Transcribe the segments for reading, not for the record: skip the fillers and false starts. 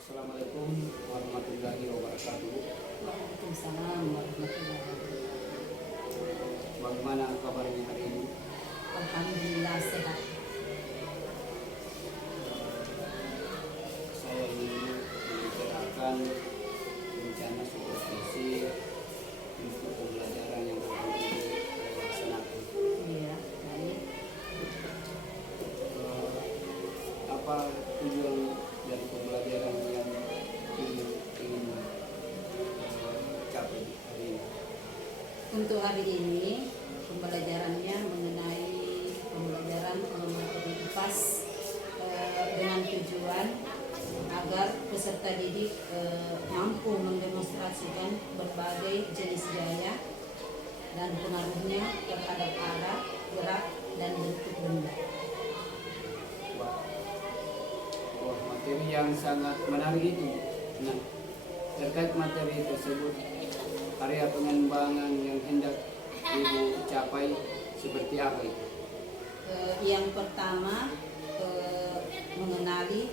Assalamualaikum warahmatullahi wabarakatuh. Waalaikumsalam warahmatullahi wabarakatuh. Bagaimana kabarnya hari ini? Alhamdulillah sehat. Saya ingin membicarakan rencana supervisi untuk pembelajaran yang akan dilaksanakan. Iya, baik. Apa tujuan dari pembelajaran yang ingin capai hari ini? Untuk hari ini pembelajarannya mengenai pembelajaran materi IPAS dengan tujuan agar peserta didik mampu mendemonstrasikan berbagai jenis gaya dan pengaruhnya terhadap arah, gerak, dan bentuk benda. Wah, materi yang sangat menarik itu. Nah, terkait materi tersebut, area pengembangan yang hendak Ibu capai seperti apa itu? Yang pertama, mengenali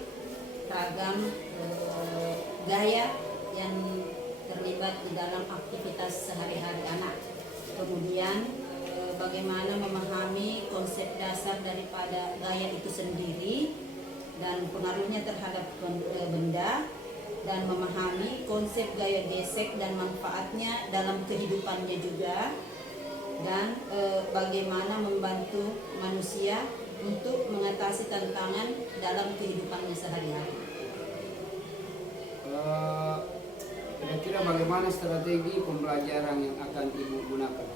ragam gaya yang terlibat di dalam aktivitas sehari-hari anak. Kemudian bagaimana memahami konsep dasar daripada gaya itu sendiri dan pengaruhnya terhadap benda, dan memahami konsep gaya gesek dan manfaatnya dalam kehidupannya juga, dan bagaimana membantu manusia untuk mengatasi tantangan dalam kehidupannya sehari-hari. Kira-kira bagaimana strategi pembelajaran yang akan Ibu gunakan?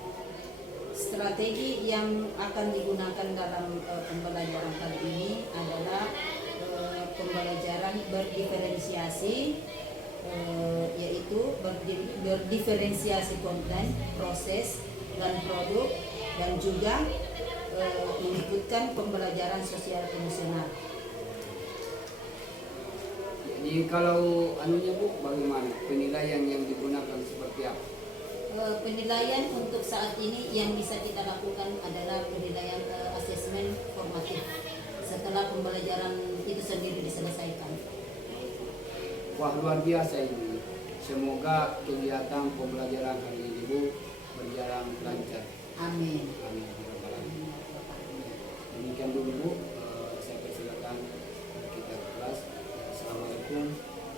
Strategi yang akan digunakan dalam pembelajaran kali ini adalah pembelajaran berdiferensiasi, yaitu berdiferensiasi konten, proses, dan produk, dan juga mengikutkan pembelajaran sosial emosional. Jadi kalau anunya Bu, bagaimana penilaian yang digunakan seperti apa? Penilaian untuk saat ini yang bisa kita lakukan adalah penilaian asesmen formatif setelah pembelajaran itu sendiri diselesaikan. Wah, luar biasa ini. Semoga kegiatan pembelajaran hari ini Bu berjalan lancar. Amin. Amin. Demikian dulu Bu, saya persilakan kita ke kelas. Assalamualaikum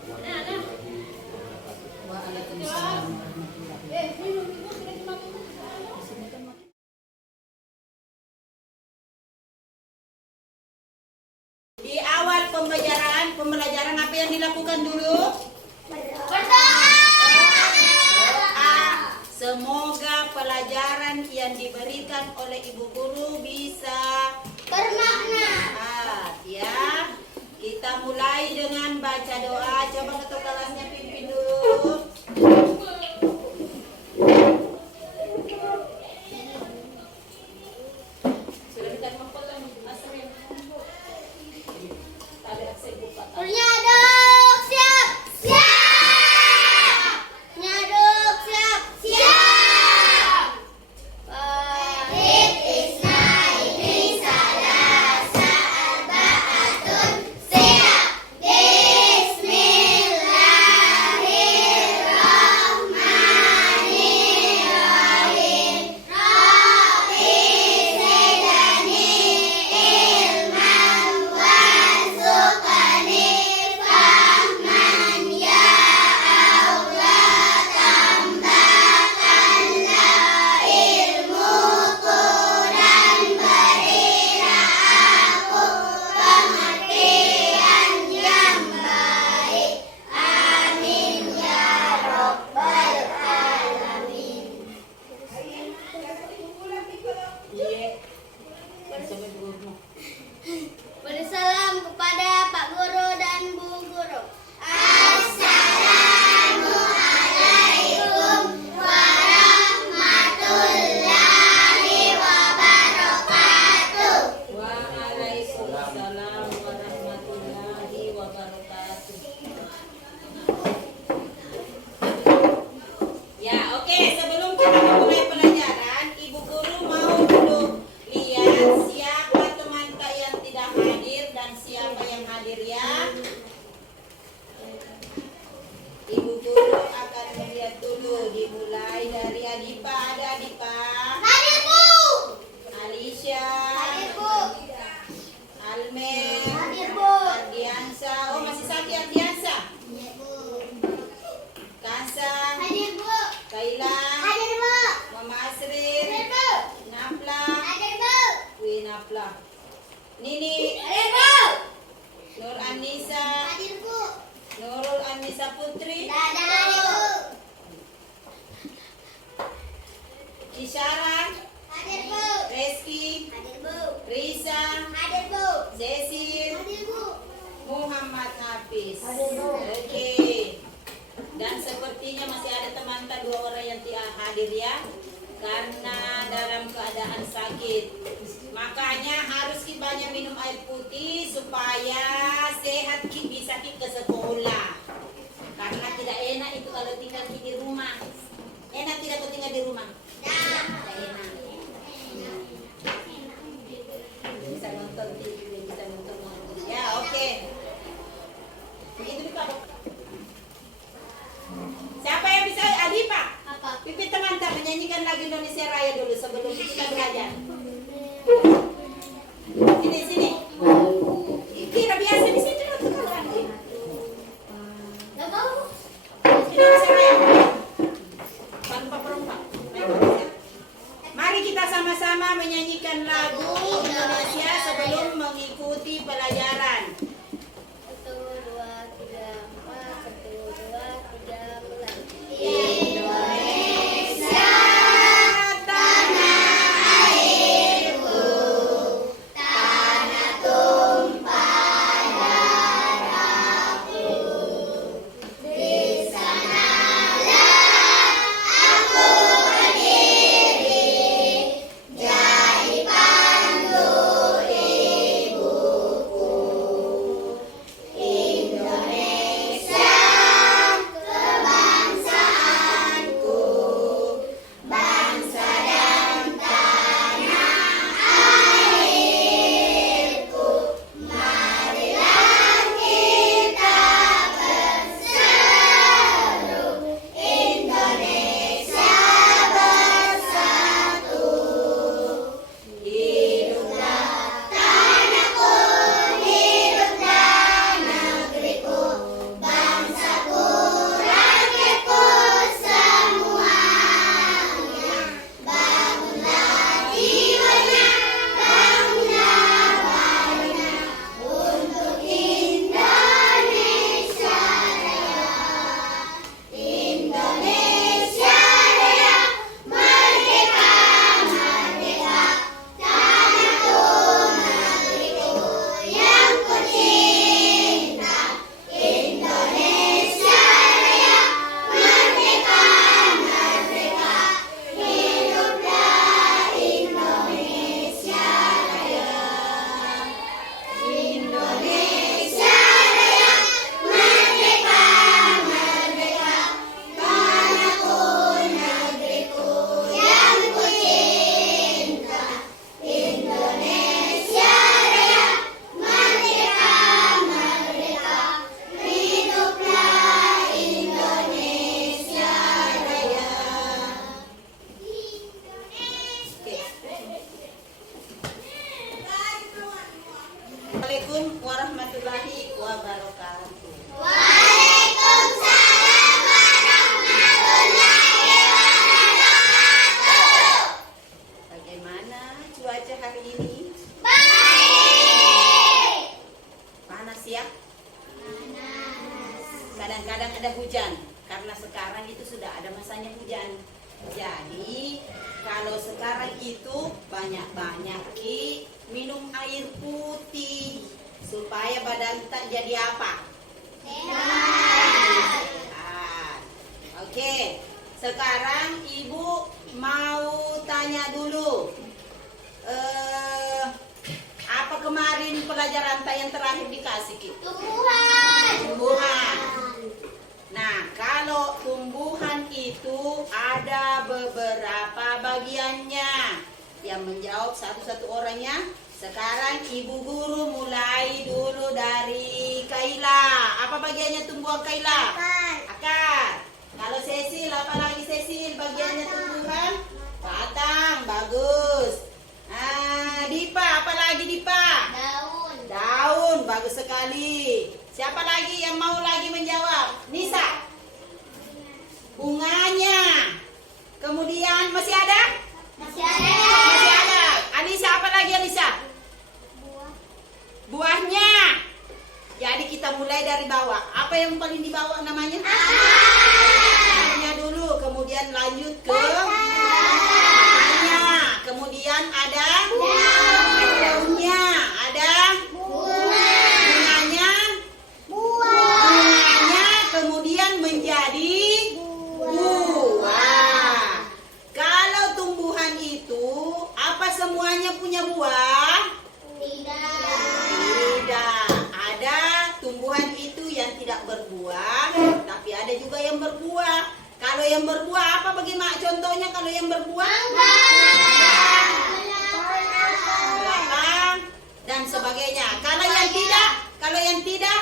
warahmatullahi wabarakatuh. Waalaikumsalam warahmatullahi wabarakatuh. Di awal pembelajaran apa yang dilakukan dulu? Semoga pelajaran yang diberikan oleh ibu guru bisa bermanfaat, ya. Kita mulai dengan baca doa. Coba ketua kelasnya pimpin dulu. Sudah kita memotong asrem. Tadi saya buka. Nyaduk siap, siap. Nyaduk siap, siap. Wahid isnaini salasa arba'atun siap. Bismillah. Nini Hadir, Bu. Nur Anissa, Hadir, Bu. Nurul Anissa Putri, Hadir, Bu. Isyarat, Hadir, Bu. Reski, Hadir, Bu. Risa, Hadir, Bu. Cecil, Hadir, Bu. Muhammad Hafiz. Hadir, Bu. Oke. Dan sepertinya masih ada teman-teman 2 orang yang tidak hadir ya, karena dalam keadaan sakit. Makanya harus Ki banyak minum air putih supaya sehat Ki bisa Ki ke sekolah. Karena tidak enak itu kalau tinggal Ki di rumah. Enak tidak kau tinggal di rumah? Tidak enak. Bisa nonton TV, bisa nonton. Ya, oke. Begitu Pak. Siapa yang bisa? Adi Pak. Apa? Pipi teman-teman menyanyikan lagu Indonesia Raya dulu sebelum kita belajar. Sini. Kira biasa di situ atau kan? Gak mau. Indonesia Raya. Tanpa perempat. Mari kita sama-sama menyanyikan lagu Indonesia sebelum mengikuti pelajaran. 1, 2, 3, 4. 1, 2, 3, mulai. Indonesia tanah airku, tanah tumpah darahku. Di sanalah aku berdiri, jadi pandu ibuku. Indonesia kebangsaanku, bangsa dan tanah airku. Marilah kita berseru, Indonesia bersatu. Hiduplah tanahku, hiduplah negeriku, bangsaku, rakyatku semuanya. Bangunlah jiwanya, bangunlah badannya untuk Indonesia Raya. Indonesia Raya, merdeka, merdeka, tanahku, negeriku yang kucinta. Indonesia Raya, merdeka, merdeka, hiduplah Indonesia Raya. Indonesia Raya, merdeka, merdeka, tanahku, negeriku yang kucinta. Indonesia Raya, merdeka, merdeka, hiduplah Indonesia Raya. Assalamualaikum warahmatullahi wabarakatuh. Waalaikumsalam warahmatullahi wabarakatuh. Bagaimana cuaca hari ini? Baik. Panas ya? Kadang-kadang ada hujan, karena sekarang itu sudah ada masanya hujan. Jadi kalau sekarang itu banyak-banyak Ki minum air putih supaya badan tak jadi apa? Sehat. Sehat. Oke, sekarang Ibu mau tanya dulu. Apa kemarin pelajaran yang terakhir dikasih Ki? Tumbuhan. Tumbuhan. Nah, kalau tumbuhan itu ada beberapa bagiannya. Yang menjawab satu-satu orangnya. Sekarang Ibu Guru mulai dulu dari Kaila. Apa bagiannya tumbuhan Kaila? Akar. Kalau Cecil, apa lagi Cecil bagiannya tumbuhan? Batang, bagus. Dipa, apa lagi Dipa? Daun. Daun, bagus sekali. Siapa lagi yang mau lagi menjawab? Nisa. Bunganya. Kemudian masih ada? Masih ada. Masih ada. Anissa, apa lagi Anissa? Buah. mulai dari bawah. Apa yang paling di bawah namanya? A-nya dulu, kemudian lanjut ke A-nya. Kemudian ada daunnya, ada bunganya, kemudian menjadi buah. Kalau tumbuhan itu apa semuanya punya buah? Tidak. Ada tumbuhan itu yang tidak berbuah, tapi ada juga yang berbuah. Kalau yang berbuah apa bagaimana contohnya kalau yang berbuah? Kelapa dan sebagainya. Kalau yang tidak,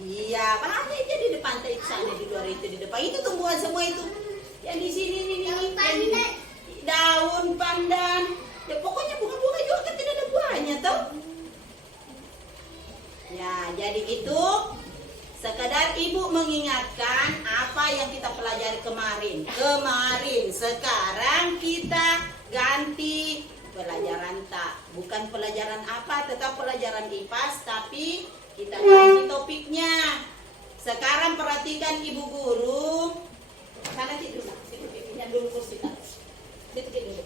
iya, banyak aja di depan tadi sana di luar itu di depan. Itu tumbuhan semua itu. Yang di sini nih, daun pandan. Ya pokoknya bunga-bunga juga kan tidak ada buahnya toh. Ya, jadi itu sekadar ibu mengingatkan apa yang kita pelajari kemarin. Sekarang kita ganti pelajaran tak. Bukan pelajaran apa, tetap pelajaran IPAS, tapi kita ganti topiknya. Sekarang perhatikan ibu guru. Sana tidur, situ pindah dulu kursi tak. Situ dulu.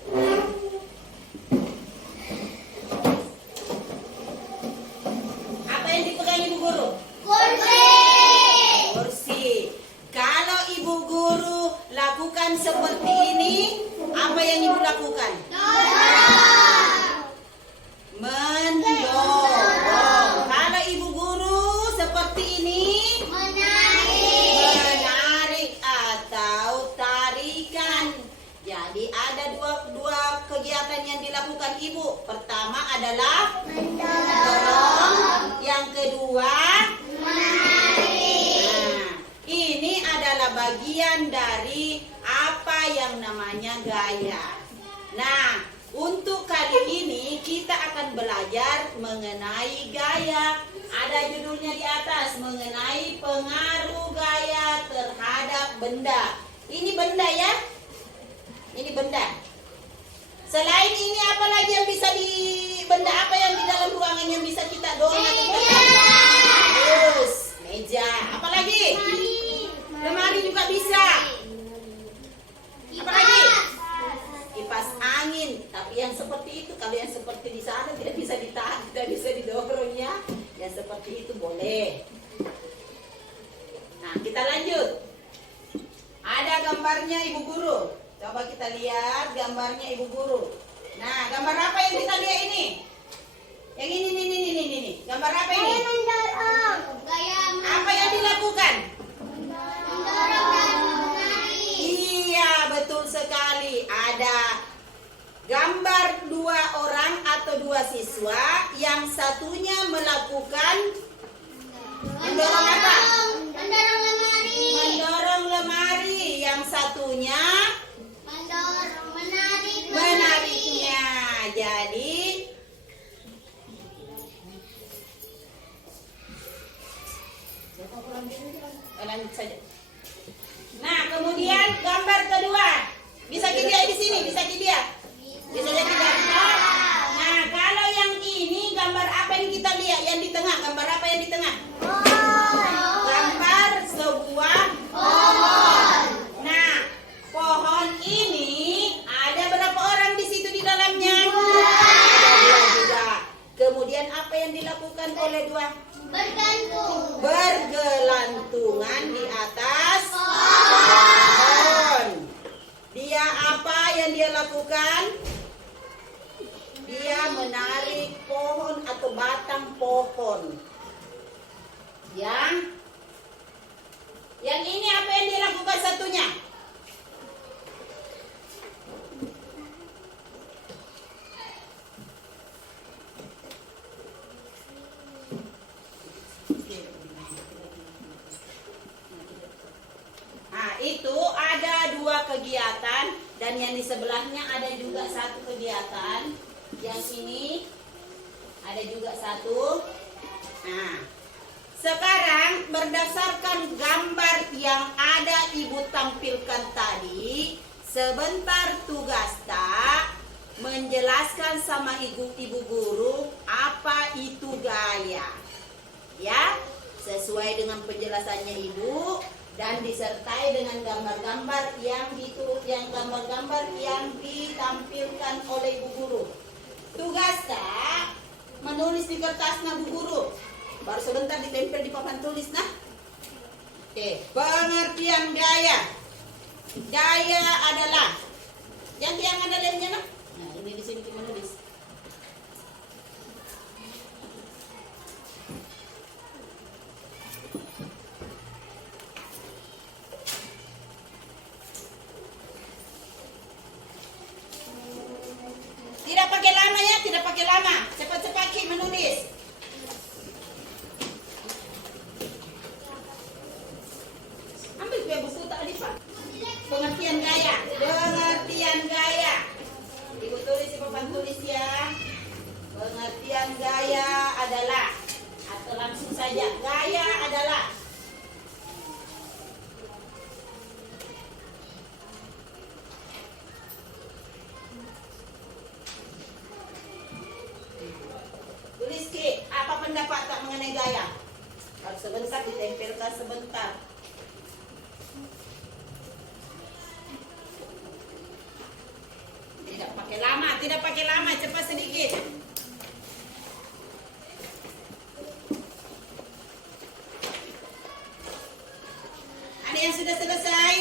Apa yang dipegang ibu guru? Kursi. Kalau ibu guru lakukan seperti ini, apa yang ibu lakukan? Mendorong. Kalau ibu guru seperti ini, menarik atau tarikan. Jadi ada dua kegiatan yang dilakukan ibu. Pertama adalah mendorong. Yang kedua ini adalah bagian dari apa yang namanya gaya. Nah, untuk kali ini kita akan belajar mengenai gaya. Ada judulnya di atas, mengenai pengaruh gaya terhadap benda. Ini benda ya? Ini benda. Selain ini apa lagi yang bisa benda apa yang di dalam ruangan yang bisa kita dorong atau tekan? Terus, meja. Apa lagi? Lemari juga bisa. Apa lagi? Kipas angin. Tapi yang seperti itu, kalau yang seperti di sana tidak bisa ditahan, tidak bisa didorong ya. Yang seperti itu boleh. Nah, kita lanjut. Ada gambarnya ibu guru. Coba kita lihat gambarnya ibu guru. Nah, gambar apa yang kita lihat ini? Yang ini. Gambar apa ini? Apa yang dilakukan? Iya, betul sekali. Ada gambar dua orang atau dua siswa. Yang satunya melakukan mendorong apa? Mendorong lemari. Yang satunya menariknya. Jadi lanjut saja. Nah, kemudian gambar kedua. Bisa dilihat di sini, bisa dilihat. Bisa jadi gambar. Nah, kalau yang ini gambar apa yang kita lihat? Yang di tengah, gambar apa yang di tengah? Gambar sebuah pohon. Nah, pohon ini ada berapa orang di situ di dalamnya? Ada dua juga. Kemudian apa yang dilakukan oleh dua? Bergelantungan di atas pohon. Dia apa yang dia lakukan? Dia menarik pohon atau batang pohon. Yang ini apa yang dia lakukan satunya? Nah, itu ada dua kegiatan dan yang di sebelahnya ada juga satu kegiatan. Yang ini ada juga satu. Nah, sekarang berdasarkan gambar yang ada ibu tampilkan tadi, sebentar tugas tak menjelaskan sama ibu guru apa itu gaya. Ya, sesuai dengan penjelasannya ibu dan disertai dengan gambar-gambar yang ditampilkan oleh ibu guru. Tugas tak menulis di kertasnya bu guru. Baru sebentar ditempel di papan tulis nah. Oke, pengertian gaya. Gaya adalah yang ada lemnya nah. Nah, ini di sini kita menulis. Tidak pakai lama ya, tidak pakai lama. Cepat-cepat Ki menulis. Ambil kue buku tadi Pak. Pengertian gaya. Pengertian gaya. Ibu tulis di papan tulis ya. Pengertian gaya adalah, atau langsung saja, gaya adalah tulis Ki, apa pendapat tak mengenai gaya? Kalau sebentar ditempelkan sebentar. Tidak pakai lama, cepat sedikit. Ada yang sudah selesai?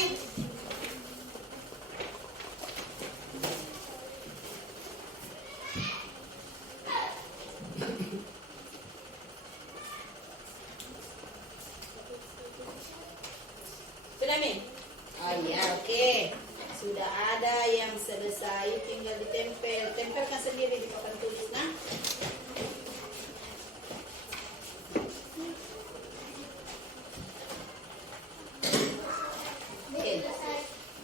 Sudah Mi? Oh iya, oke. Sudah ada yang selesai, tinggal ditempel. Tempelkan sendiri di papan tulis nah. Oke.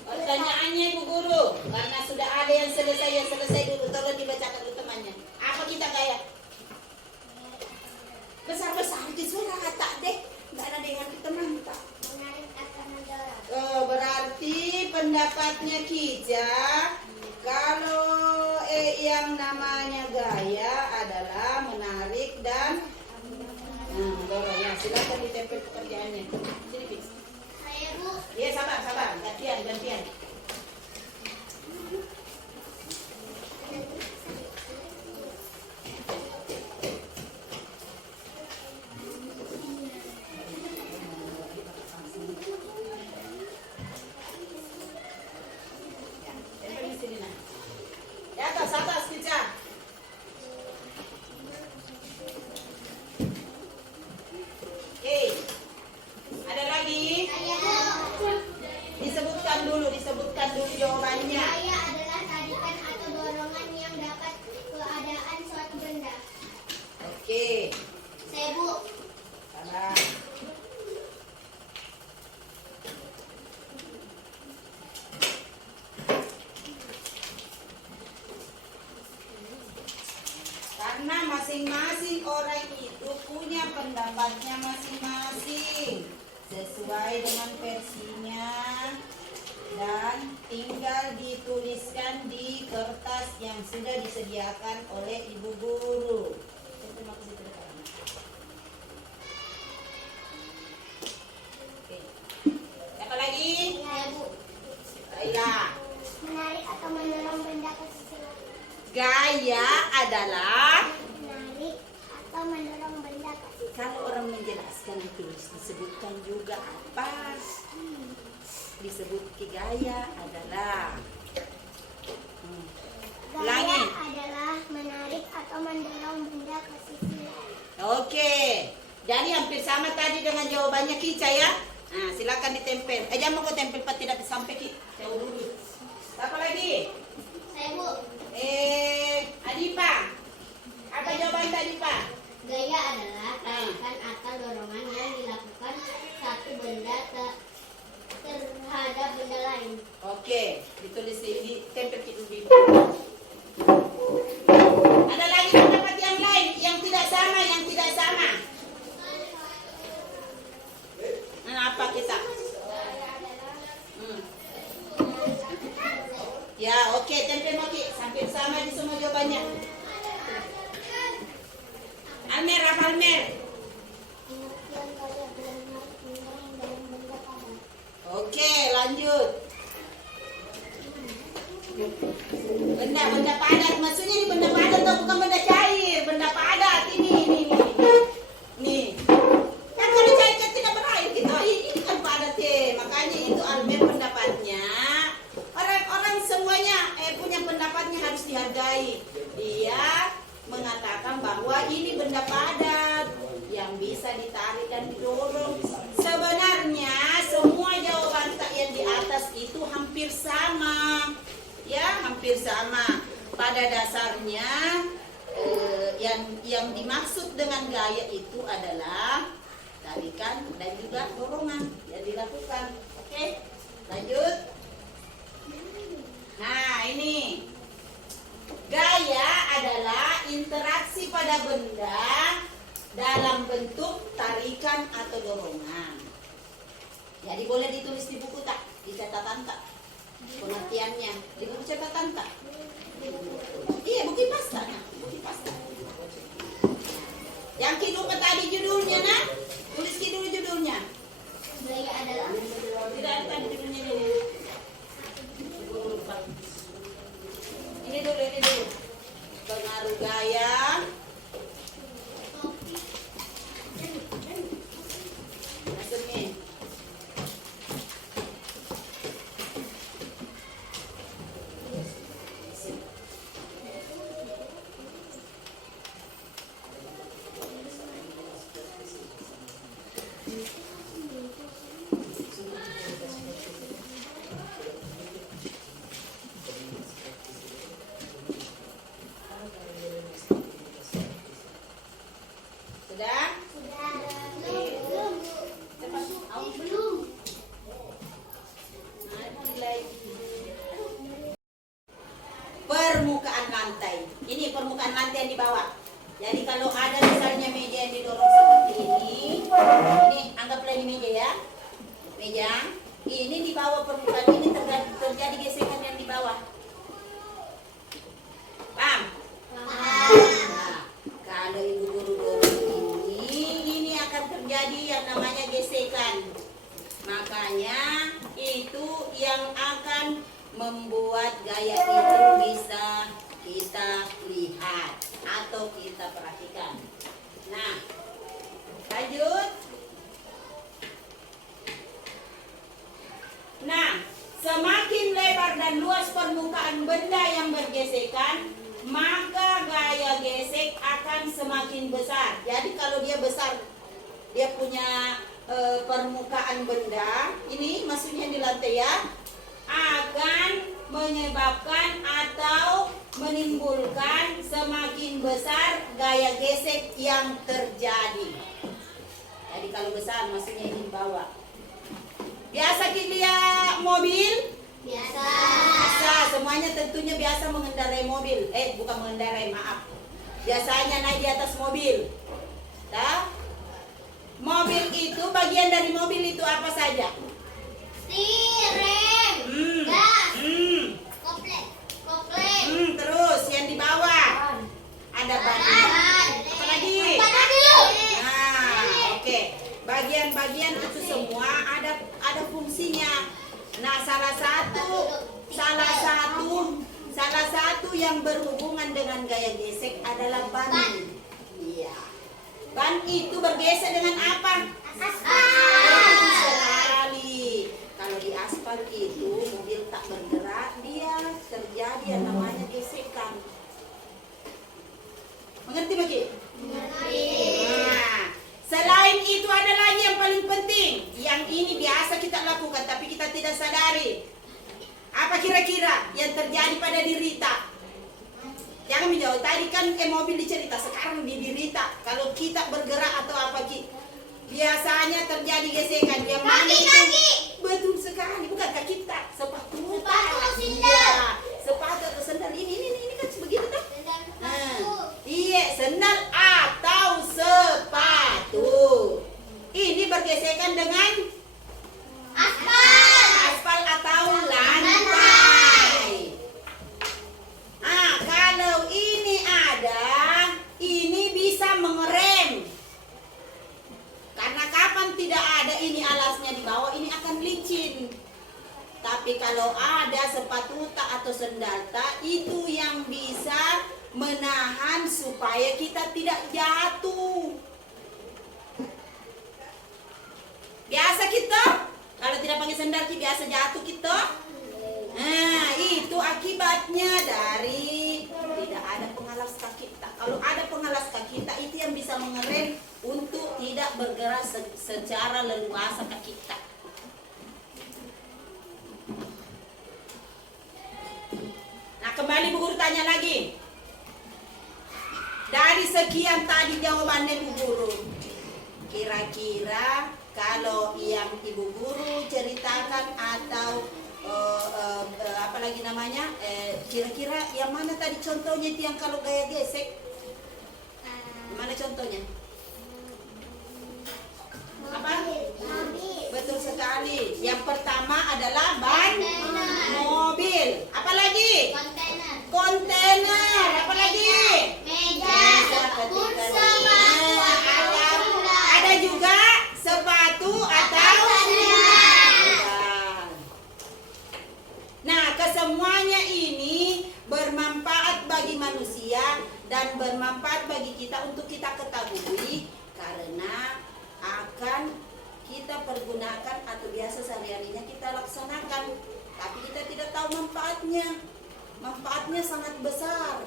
Pertanyaannya Bu Guru, karena sudah ada yang selesai dulu, tolong dibacakan dulu temannya. Apa kita gaya? Besar-besar di suara tak deh. Enggak ada dengan kita mantap. Menarik atau mendorong. Oh, berarti pendapatnya Kija kalau yang namanya gaya adalah menarik dan mendorong. Ya, silakan ditempel pekerjaannya. Sini, Fix. Saya Bu. Ya, sabar. Gantian. Tempel di sini nah. Di atas Kija. Oke. Ada lagi? Saya Bu. Disebutkan dulu jawabannya. Gaya adalah tarikan atau dorongan yang dapat keadaan suatu benda. Oke. Saya Bu. Sabar. Karena masing-masing orang itu punya pendapatnya masing-masing sesuai dengan versinya dan tinggal dituliskan di kertas yang sudah disediakan oleh ibu guru. Oke. Apa lagi? Saya Bu. Gaya. Menarik atau mendorong benda ke sisi. Gaya adalah Menarik atau mendorong benda ke sisi. kalau orang menjelaskan ditulis disebutkan juga apa. Disebut gaya adalah Gaya Ulangi. adalah menarik atau mendorong benda ke sisi. Oke. Jadi hampir sama tadi dengan jawabannya Kica ya. Nah, silakan ditempel. Jangan mau tempel Pak, tidak sampai Ki. Jauh dulu. Apa lagi? Saya Bu. Adipa. Apa jawaban tadi Pak? Gaya adalah tarikan atau dorongan yang dilakukan satu benda terhadap benda lain. Oke, ditulis di tempel di. Ada lagi pendapat yang lain yang tidak sama, Nah, apa kita? Ya, oke, tempel Moki. Sampai sama di semua jawabannya. Almer, apa Almer? Pengertian pada benar benar dalam benda padat. Oke, lanjut. Benda padat, maksudnya ini benda padat atau bukan benda cair? Benda padat ini. Nih. Kan kalau cair kan tidak berair gitu. Ini kan padat ya. Makanya itu Almer pendapatnya. Orang semuanya punya pendapatnya harus dihargai. Dia mengatakan bahwa ini benda padat yang bisa ditarik dan didorong. Sebenarnya semua jawaban yang di atas itu hampir sama. Ya, hampir sama. Pada dasarnya yang dimaksud dengan gaya itu adalah tarikan dan juga dorongan yang dilakukan. Oke, lanjut. Nah, ini gaya adalah interaksi pada benda dalam bentuk tarikan atau dorongan. Jadi boleh ditulis di buku tak? Di catatan tak? Pengertiannya di buku catatan tak? Iya, buku pasta. Nah, buku pasta. Yang kedua tadi judulnya nah, tulis dulu judulnya. Gaya adalah Tidak ada tadi judulnya ini. Ini dulu. Pengaruh gaya. Maksudnya. Sudah? belum. Cepat. Au. Belum. Nah, nilai. Permukaan lantai. Ini permukaan lantai yang di bawah. Jadi kalau ada misalnya meja yang didorong seperti ini anggaplah ini meja ya. Meja. Ini di bawah permukaan ini terjadi gesekan yang di bawah. Paham? Nah, kalau ibu guru dorong ini akan terjadi yang namanya gesekan. Makanya itu yang akan membuat gaya itu bisa kita lihat atau kita perhatikan. Nah, lanjut. Nah, semakin lebar dan luas permukaan benda yang bergesekan, maka gaya gesek akan semakin besar. Jadi kalau dia besar, dia punya permukaan benda, ini maksudnya di lantai ya, akan menyebabkan atau menimbulkan semakin besar gaya gesek yang terjadi. Jadi kalau besar maksudnya ini di bawah. Biasa kita lihat mobil? Biasa. Biasa, semuanya tentunya biasa mengendarai mobil. Bukan mengendarai, maaf. Biasanya naik di atas mobil. Nah, mobil itu, bagian dari mobil itu apa saja? Setir, rem, gas, kopling. Terus yang di bawah ada ban. Apa lagi? Nah, oke. Bagian-bagian itu semua ada fungsinya. Nah, salah satu yang berhubungan dengan gaya gesek adalah ban. Iya. Ban itu bergeser dengan apa? Betul sekali. Kalau di aspal itu mobil tak bergerak, dia terjadi yang namanya gesekan. Mengerti Bagi? Nah, selain itu ada lagi yang paling penting. Yang ini biasa kita lakukan tapi kita tidak sadari. Apa kira-kira yang terjadi pada diri Rita? Jangan menjauh. Tadi kan mobil dicerita, sekarang di diri Rita. Kalau kita bergerak atau apa biasanya terjadi gesekan. Yang mana itu? Kaki. Betul sekali. Bukan kaki tak. Sepatu. Sendal. Iya. Sepatu atau sendal. Ini kan begitu tak? Iya, sendal atau sepatu. Ini bergesekan dengan Aspal. aspal atau lantai. ada sepatu tak atau sendal tak itu yang bisa menahan supaya kita tidak jatuh. Biasa kita kalau tidak pakai sendal biasa jatuh kita. Nah, itu akibatnya dari tidak ada pengalas kaki kita. Kalau ada pengalas kaki kita itu yang bisa mengerem untuk tidak bergerak secara leluasa kaki kita. Nah, kembali Bu Guru tanya lagi. Dari sekian tadi jawabannya Bu Guru, kira-kira kalau yang Ibu Guru ceritakan atau apa lagi namanya, kira-kira yang mana tadi contohnya itu yang kalau gaya gesek? Mana contohnya? Apa? Betul sekali. Yang pertama adalah ban mobil. Apa lagi? Kontainer. Apa lagi? Ada juga sepatu atau sandal. Nah, kesemuanya ini bermanfaat bagi manusia dan bermanfaat bagi kita untuk kita ketahui karena akan kita pergunakan atau biasa sehari-harinya kita laksanakan, tapi kita tidak tahu manfaatnya. Manfaatnya sangat besar.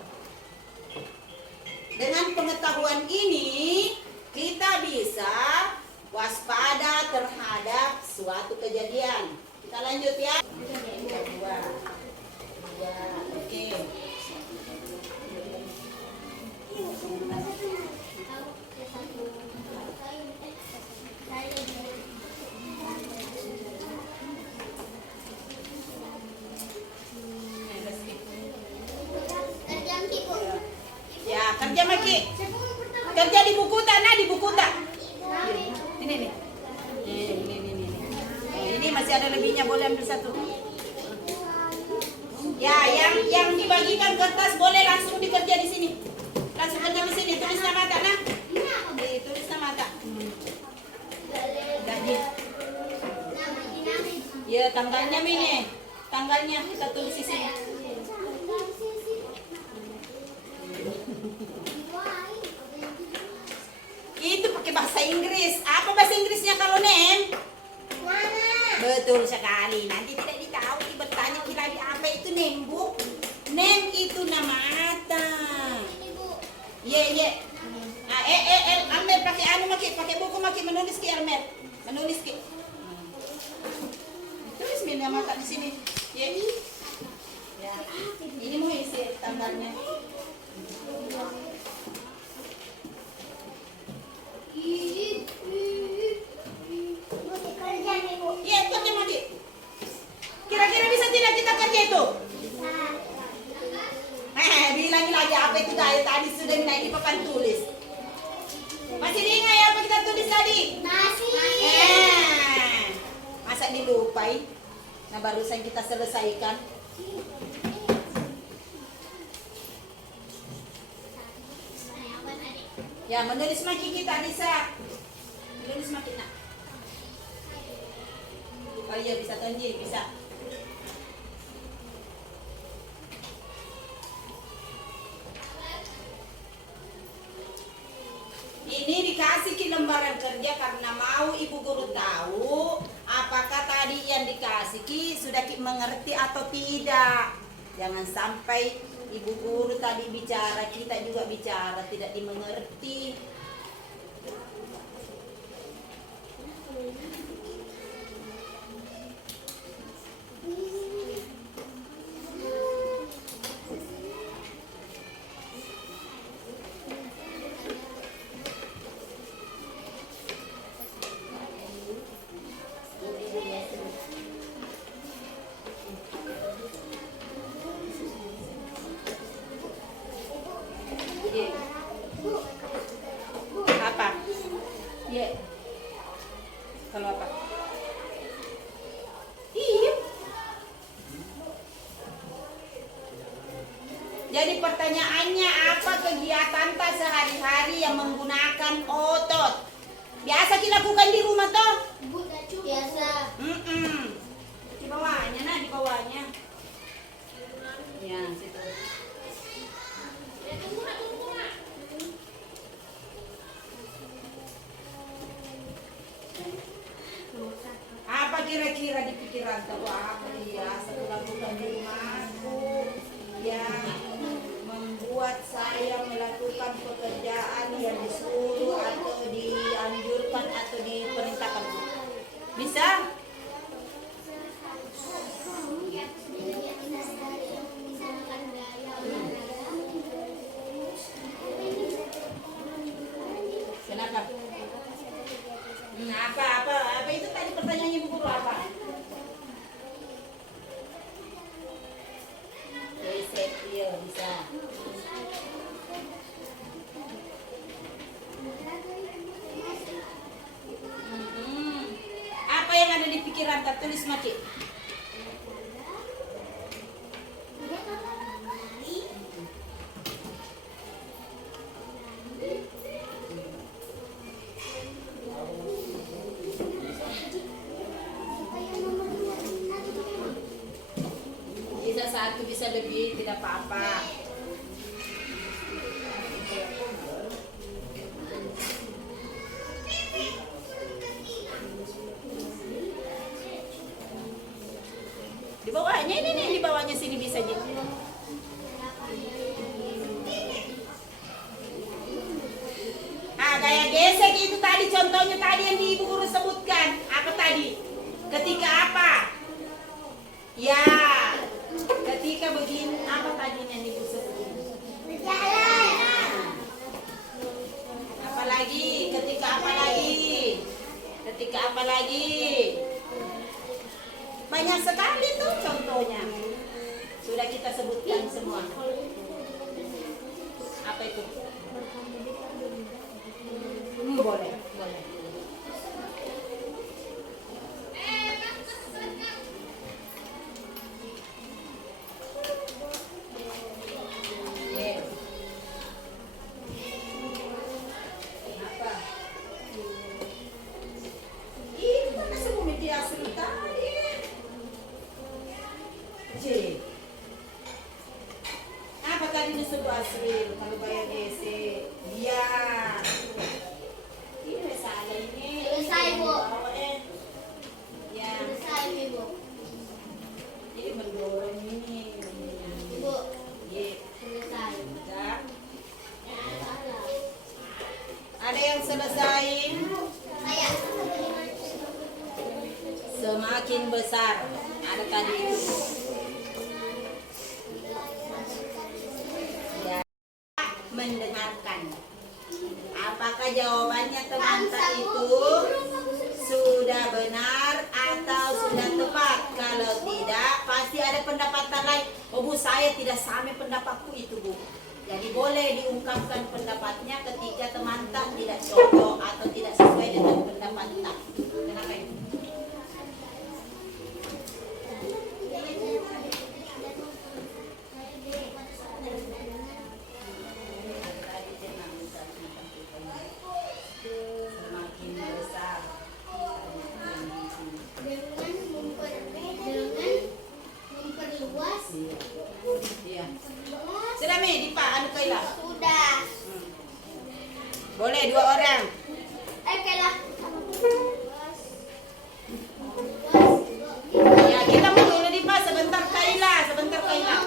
Dengan pengetahuan ini kita bisa waspada terhadap suatu kejadian. Kita lanjut ya. Dua. Oke. Ya, kerja Maki. Kerja di buku tak, nah di buku tak. Ini nih. Ini masih ada lebihnya, boleh ambil satu. Ya, yang dibagikan kertas boleh langsung dikerja di sini. Langsung kerja di sini, tulis nama tak, nah. Tulis nama tak. Gaji. Ya, tanggalnya ini. Tanggalnya kita tulis di sini. Itu pakai bahasa Inggris. Apa bahasa Inggrisnya kalau Nem? Betul sekali. Nanti tidak ditahu bertanya lagi apa itu Nem, Bu? Nem itu nama Ata. Ye. Almer pakai pakai buku menulis ke Almer. Menulis ke. Tulis nama Ata di sini. Ye. Ya. Ini mau isi tanggalnya. Iya, kerja Maki. Kira-kira bisa tidak kita kerja itu? Bilangi lagi apa itu tadi sudah naik di papan tulis. Masih diingat ya apa kita tulis tadi? Masa dilupai? Nah, barusan kita selesaikan. Ya, menulis Maki kita bisa. Menulis Maki nak. Oh iya, bisa Tonji, bisa. Ini dikasih ke lembaran kerja karena mau Ibu Guru tahu apakah tadi yang dikasih sudah mengerti atau tidak. Jangan sampai Ibu Guru tadi bicara, kita juga bicara tidak dimengerti. Apa? Iya. Kalau apa? Iya. Jadi pertanyaannya apa kegiatan tak sehari-hari yang menggunakan otot? Biasa kita lakukan di rumah toh? Biasa. Di bawahnya, nah di bawahnya. bisa. Apa yang ada di pikiran tertulis Maci? Bisa satu, bisa lebih, tidak apa-apa. Di bawahnya ini nih, di bawahnya sini bisa jadi. Ah, gaya gesek itu tadi contohnya tadi yang di Ibu Guru sebutkan. Apa tadi? Ketika apa? Ya, ketika begini apa tadi yang Ibu sebutkan? Berjalan. Apalagi? Ketika apa lagi? Ketika apa lagi? Banyak sekali tuh contohnya. Sudah kita sebutkan semua. Apa itu? Boleh, boleh. Kenapa? Ini kan semua media asli tadi. C. Apa tadi disebut asli? Kalau bayar DC, iya. Ini salah ini. Selesai, Bu. Ya, Selesai, Ibu. ini mendorong ini. Ibu, Ye, selesai. udah. Salah. Ada yang selesai? Saya. Semakin besar. Ada tadi itu. Ya, mendengarkan. Apakah jawabannya teman-teman itu sudah benar atau sudah tepat? Kalau tidak, pasti ada pendapatan lain. Oh Bu, saya tidak sama pendapatku itu Bu. Jadi boleh diungkapkan pendapatnya ketika teman-teman tidak cocok atau tidak sesuai dengan pendapat tak. Kenapa itu? Semakin besar. Dengan memperluas. Iya. Sudah Mi, Dipa, anu Kaila. Sudah. Boleh 2 orang. Kailah. Ya, kita mau dulu Dipa, sebentar Kaila, sebentar Kaila.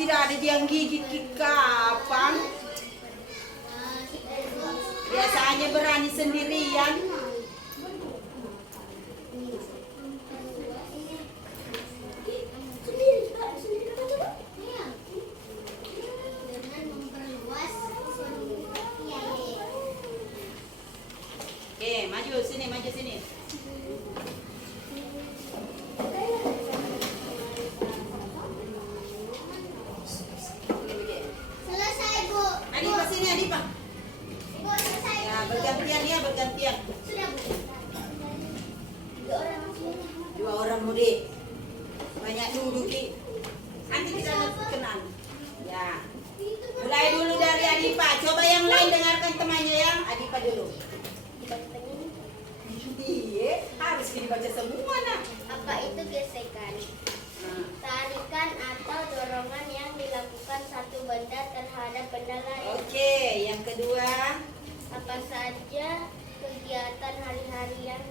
Tidak ada yang gigit kapan. Biasanya berani sendirian. Dengan memperluas. Oke, maju sini, maju sini. Selesai, Bu. Adipa sini, Adipa. Ibu, selesai. Ya, bergantian ya, bergantian. Sudah, Bu. 2 orang. 2 orang mudik. Banyak duduk Ki. Nanti kita kenal. Ya. Mulai dulu dari Adipa. Coba yang lain dengarkan temannya yang Adipa dulu. Iya, harus dibaca semua nak. Apa itu gesekan? Nah, Tarikan atau dorongan yang dilakukan satu benda terhadap benda lain. oke, yang kedua. Apa saja kegiatan hari-hari yang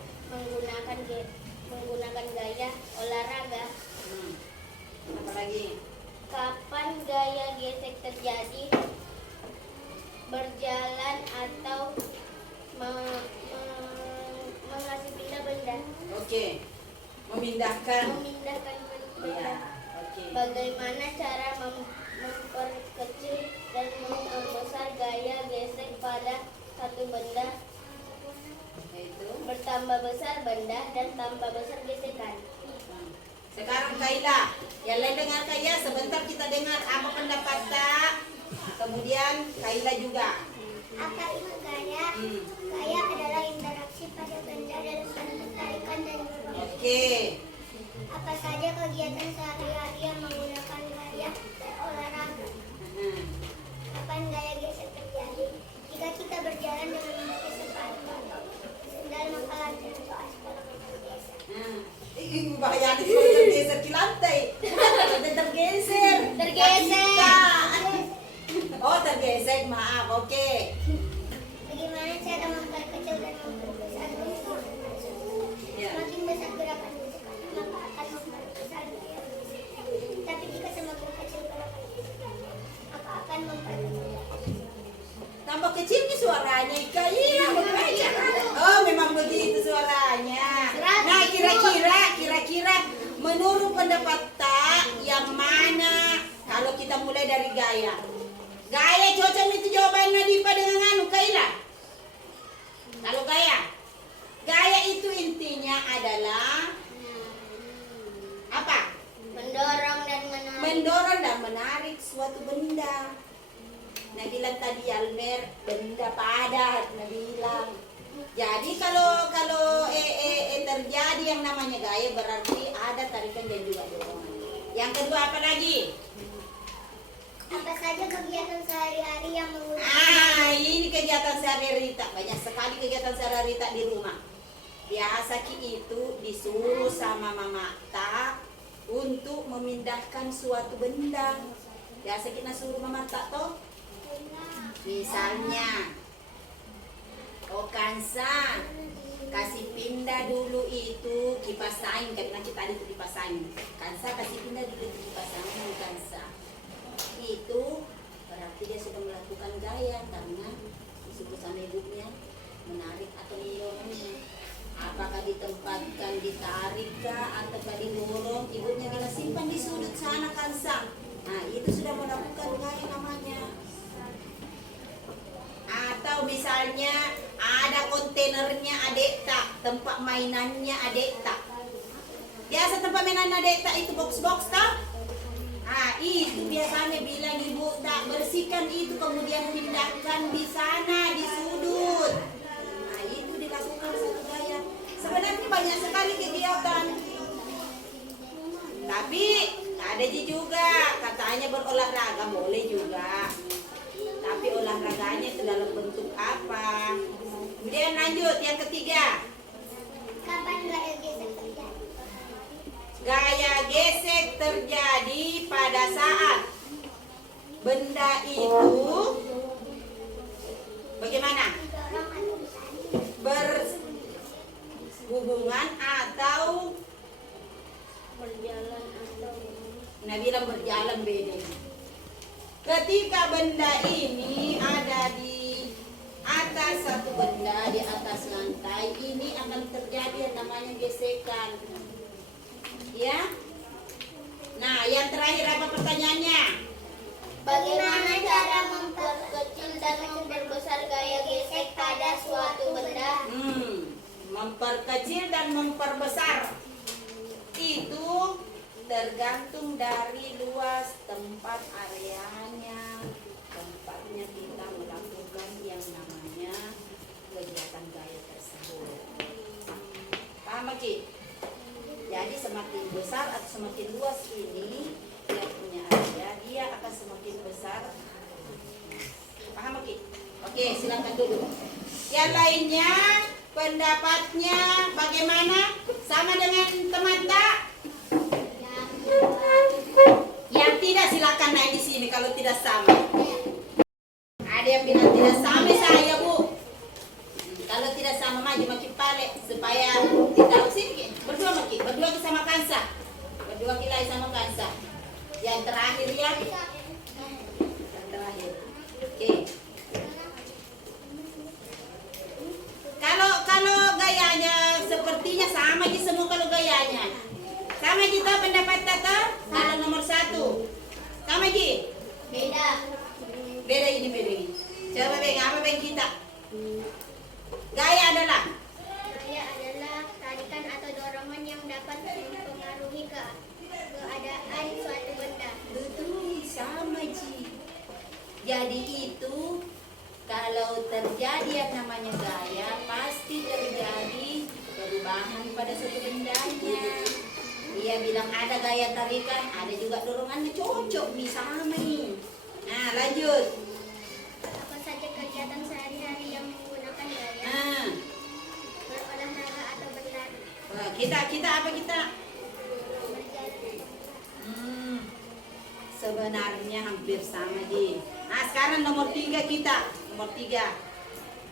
menggunakan gaya olahraga? Apa lagi? Kapan gaya gesek terjadi? Berjalan atau mengasih pindah benda? Oke. Memindahkan. Memindahkan Ya, benda. oke. Bagaimana cara memperkecil dan memperbesar gaya gesek pada satu benda? Itu. Bertambah besar benda dan tambah besar gesekan. Sekarang Kaila, Yang lain dengar Kaya, sebentar kita dengar apa pendapat Tak. Kemudian Kaila juga. Apa itu gaya? Gaya adalah interaksi pada benda dalam bentuk tarikan dan dorong. Oke. Apa saja kegiatan sehari-hari yang menggunakan gaya berolahraga? Kapan gaya gesek terjadi? Jika kita berjalan dengan memakai sepatu atau sendal maka lantai atau aspal akan tergeser. Bahaya di tergeser di lantai. Bukan tergeser. Tergeser. Oh tergeser, maaf. Oke. Bagaimana cara memperkecil dan memperbesar bentuk? Ya. Semakin besar gerakan gesekan maka akan memperbesar gaya gesek. Tapi jika semakin kecil gerakan gesekan maka akan memperkecil. Tambah kecil nih suaranya Ika. Iya, oh memang begitu suaranya. Nah kira-kira menurut pendapat Tak yang mana kalau kita mulai dari gaya? Gaya cocok itu jawabannya Dipa dengan anu Kaila. Kalau gaya itu intinya adalah apa? Mendorong dan menarik suatu benda. Nah bilang tadi Almer benda padat, nah bilang. Jadi kalau terjadi yang namanya gaya berarti ada tarikan dan juga dorongan. Yang kedua apa lagi? Apa saja kegiatan sehari-hari yang menggunakan Ini kegiatan sehari-hari Rita. Banyak sekali kegiatan sehari-hari Rita di rumah. Biasa itu disuruh sama Mama Tak untuk memindahkan suatu benda. Biasa kita suruh Mama Tak toh. Misalnya, Kansa kasih pindah dulu itu kipas angin, karena kita ada itu kipas angin. Kansa kasih pindah dulu itu kipas angin, Kansa. Itu berarti dia sudah melakukan gaya karena disuruh sama ibunya menarik atau mendorongnya. Apakah ditempatkan ditarik kah atau didorong, ibunya bilang simpan di sudut sana Kansa. Nah itu sudah melakukan gaya namanya. Atau misalnya ada kontainernya Adek Tak, tempat mainannya Adek Tak. Biasa tempat mainan Adek Tak itu box-box tak? Itu biasanya bilang ibu Tak bersihkan itu kemudian pindahkan di sana di sudut. Nah itu dilakukan satu gaya. Sebenarnya banyak sekali kegiatan. Tapi ada juga katanya berolahraga boleh juga. Tapi olahraganya itu dalam bentuk apa? Kemudian lanjut yang ketiga. kapan gaya gesek terjadi? Gaya gesek terjadi pada saat benda itu bagaimana? Didorong atau ditarik? Berhubungan atau Berjalan atau nah bilang berjalan beda. Ketika benda ini ada di atas satu benda di atas lantai, ini akan terjadi yang namanya gesekan. Ya. Nah, yang terakhir apa pertanyaannya? bagaimana cara memperkecil dan memperbesar gaya gesek pada suatu benda? Memperkecil dan memperbesar itu tergantung dari luas tempat areanya, tempatnya kita melakukan yang namanya kegiatan gaya tersebut. Paham Ki? Jadi semakin besar atau semakin luas ini dia punya area, dia akan semakin besar. Paham Ki? Oke, silakan dulu. Yang lainnya pendapatnya bagaimana? Sama dengan teman tak? Yang tidak silakan naik di sini kalau tidak sama. Ada yang bilang tidak sama saya Bu. Kalau tidak sama maju makin pale supaya tidak sini berdua makin berdua sama Kansa. Berdua kilai sama Kansa. Yang terakhir ya. Yang terakhir. Oke. Kalau gayanya sepertinya sama di semua kalau gayanya. Sama kita pendapat Tata kalau nomor 1. Sama Ji? Beda. Beda ini. Coba apa kita? Gaya adalah Gaya adalah tarikan atau dorongan yang dapat mempengaruhi keadaan Jadi itu kalau terjadi yang namanya gaya, pasti terjadi perubahan pada suatu bendanya. Dia bilang ada gaya tarikan, ada juga dorongannya, cocok bisa sama nih. Nah lanjut. Apa saja kegiatan sehari-hari yang menggunakan gaya? Nah, Berolahraga atau berlari? kita apa kita? Berjalan. Sebenarnya hampir sama Ji. Nah sekarang nomor 3 kita. Nomor 3.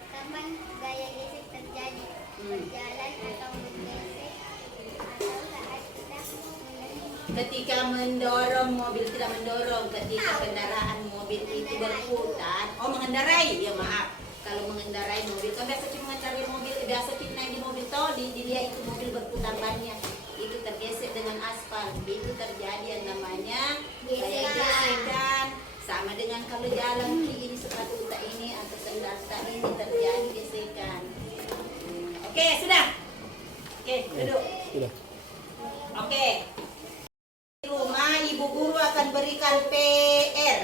Kapan gaya gesek terjadi? Berjalan atau bergesek atau saat kita mengendarai? Ketika mendorong mobil, tidak mendorong. Ketika kendaraan mobil itu berputar. Oh mengendarai, ya maaf. Kalau mengendarai mobil, kan biasa cuma mengendarai mobil, biasa kita naik di mobil tol, dilihat itu mobil berputar bannya. Itu tergesek dengan aspal. Itu terjadi yang namanya gaya gesekan. Sama dengan kalau jalan ini sepatu tak ini atau sandal tak ini terjadi gesekan. Oke, sudah. Oke, duduk. Sudah. Oke. Di rumah ibu guru akan berikan PR.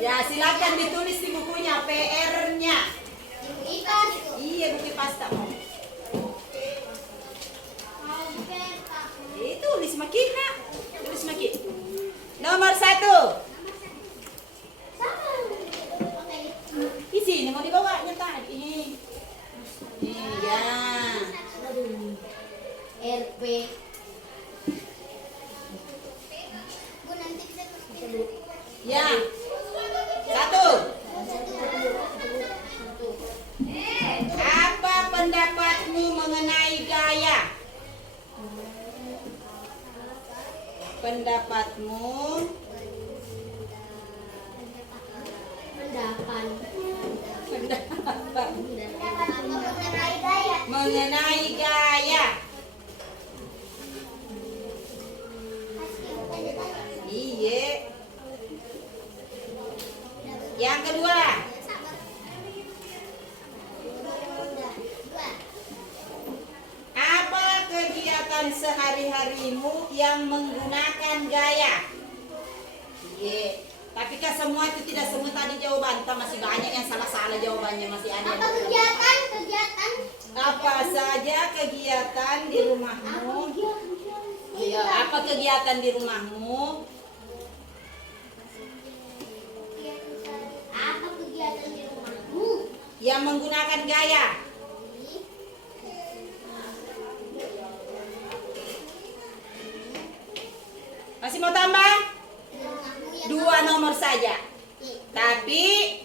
Ya, silakan ditulis di bukunya PR-nya. Iya, buku pasta mau. Tulis makin nak. Tulis makin. Nomor 1. Di sini mau dibawa nyetak ini. Iya. RP. Bu nanti bisa tulis. Ya. 1. Apa pendapatmu mengenai gaya? Pendapatmu mengenai gaya. Iya. Yang kedua, apa kegiatan sehari-harimu yang menggunakan gaya? Iya. Tapi kan semua itu tidak semua tadi jawaban, masih banyak yang salah-salah jawabannya, masih ada. Apa kegiatan? Apa saja kegiatan di rumahmu? Iya, apa kegiatan di rumahmu? Apa kegiatan di rumahmu? Yang menggunakan gaya. Masih mau tambah? 2 nomor saja. Tapi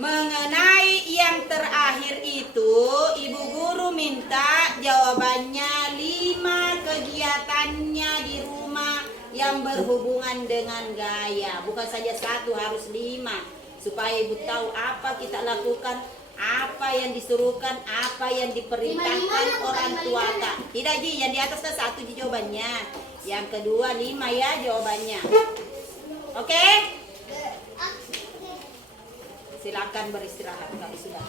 mengenai yang terakhir itu, ibu guru minta jawabannya 5 kegiatannya di rumah yang berhubungan dengan gaya. Bukan saja 1, harus 5. Supaya ibu tahu apa kita lakukan, apa yang disuruhkan, apa yang diperintahkan orang tua. Tidak Ji, yang di atas kan 1 di jawabannya. Yang kedua 5 ya jawabannya. Oke? Silakan beristirahat kalau sudah.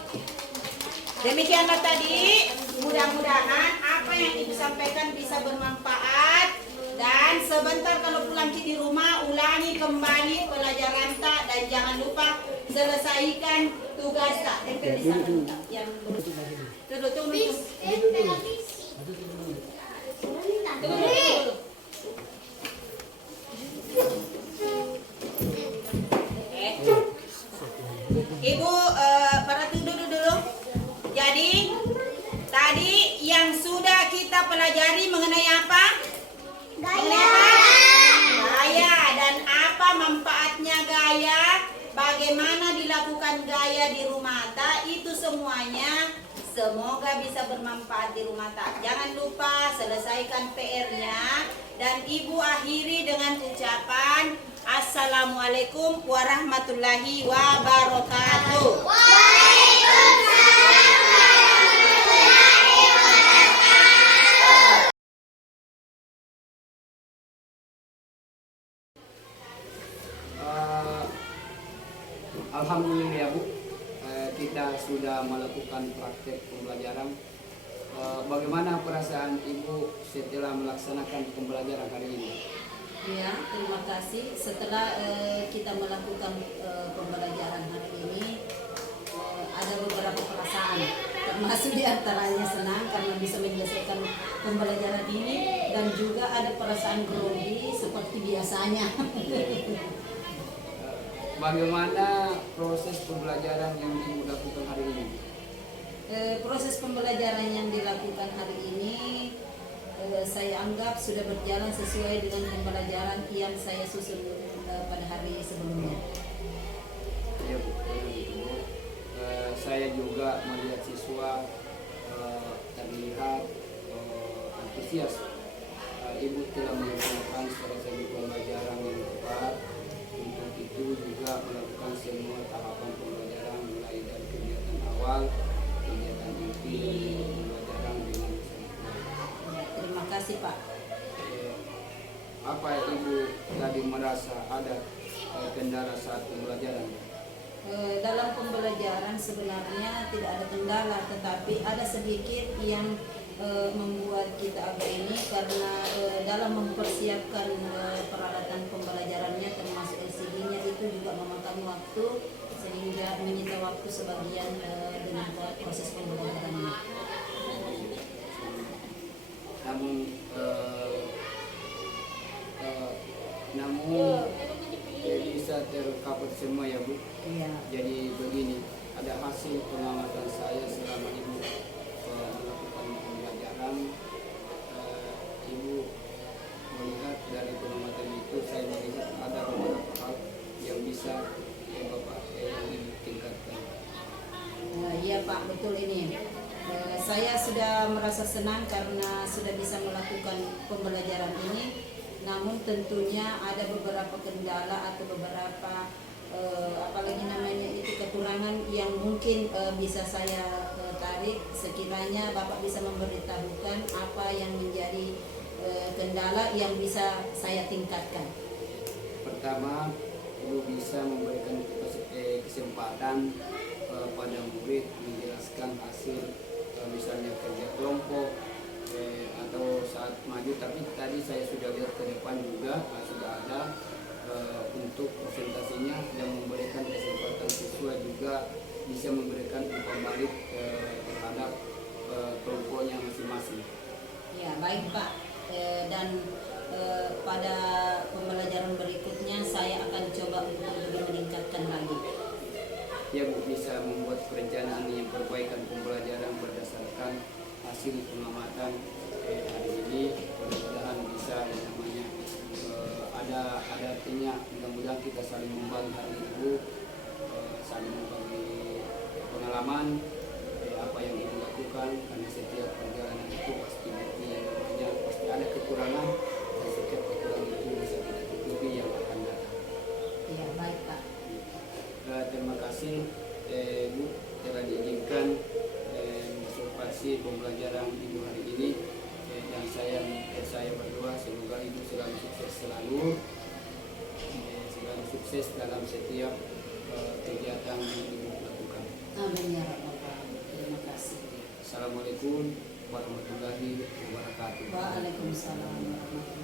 Demikianlah tadi, mudah-mudahan apa yang ibu sampaikan bisa bermanfaat. Dan sebentar kalau pulang di rumah, ulangi kembali pelajaran tak, dan jangan lupa selesaikan tugas tak. Tempel di sana. Yang tunggu. Ibu, para duduk dulu. Jadi, tadi yang sudah kita pelajari mengenai apa? Gaya. Gaya. Dan apa manfaatnya gaya? Bagaimana dilakukan gaya di rumah tak? Itu semuanya semoga bisa bermanfaat di rumah tak. Jangan lupa selesaikan PR-nya. Dan ibu akhiri dengan ucapan Assalamualaikum warahmatullahi wabarakatuh. Alhamdulillah ya Bu, kita sudah melakukan praktek pembelajaran. Bagaimana perasaan Ibu setelah melaksanakan pembelajaran hari ini? Ya, terima kasih. Setelah kita melakukan pembelajaran hari ini, ada beberapa perasaan, termasuk diantaranya senang karena bisa menyelesaikan pembelajaran ini, dan juga ada perasaan grogi seperti biasanya. Bagaimana proses pembelajaran yang dilakukan hari ini? Proses pembelajaran yang dilakukan hari ini saya anggap sudah berjalan sesuai dengan pembelajaran yang saya susun pada hari sebelumnya. Ya Bu, begitu, Bu. Saya juga melihat siswa terlihat antusias. Ibu telah melakukan strategi pembelajaran yang tepat. Untuk itu juga melakukan semua tahapan pembelajaran mulai dari kegiatan awal, kegiatan inti, pembelajaran dengan sempurna. Ya, terima kasih Pak. Apa Ibu tadi merasa ada kendala saat pembelajaran? Dalam pembelajaran sebenarnya tidak ada kendala, tetapi ada sedikit yang membuat kita agak ini karena dalam mempersiapkan peralatan pembelajarannya termasuk LCD-nya itu juga memakan waktu, sehingga menyita waktu sebagian dengan proses pembelajarannya. Namun bisa tercover semua ya Bu. Iya. Jadi begini, ada hasil pengamatan saya selama Ibu melakukan pembelajaran. Ibu melihat dari pengamatan itu, saya melihat ada beberapa hal yang bisa Bapak Ibu tingkatkan. Iya Pak, betul ini. Saya sudah merasa senang karena sudah bisa melakukan pembelajaran ini. Namun tentunya ada beberapa kendala atau beberapa apalagi namanya itu kekurangan yang mungkin bisa saya tarik. Sekiranya Bapak bisa memberitahukan apa yang menjadi kendala yang bisa saya tingkatkan. Pertama, Ibu bisa memberikan kesempatan pada murid menjelaskan hasil misalnya kerja kelompok atau saat maju, tapi tadi saya sudah lihat ke depan juga sudah ada untuk presentasinya dan memberikan kesempatan siswa juga bisa memberikan umpan balik terhadap kelompoknya masing-masing. Ya baik Pak, dan pada pembelajaran berikutnya saya akan coba untuk lebih meningkatkan lagi. Ya Bu, bisa membuat perencanaan yang perbaikan pembelajaran berdasarkan hasil pengamatan hari ini. Mudah-mudahan bisa yang namanya ada artinya, mudah-mudahan kita saling membagi hari Ibu, saling membagi pengalaman apa yang Ibu lakukan, karena setiap perjalanan itu pasti yang namanya pasti ada kekurangan, dan setiap kekurangan itu bisa kita tutupi yang akan datang. Ya baik Pak. Terima kasih Bu telah diizinkan observasi pembelajaran Ibu hari ini, dan saya berdoa semoga Ibu selalu sukses selalu sukses dalam setiap kegiatan yang Ibu lakukan. Amin ya Rabbal Alamin. Terima kasih. Assalamualaikum warahmatullahi wabarakatuh. Waalaikumsalam warahmatullahi wabarakatuh.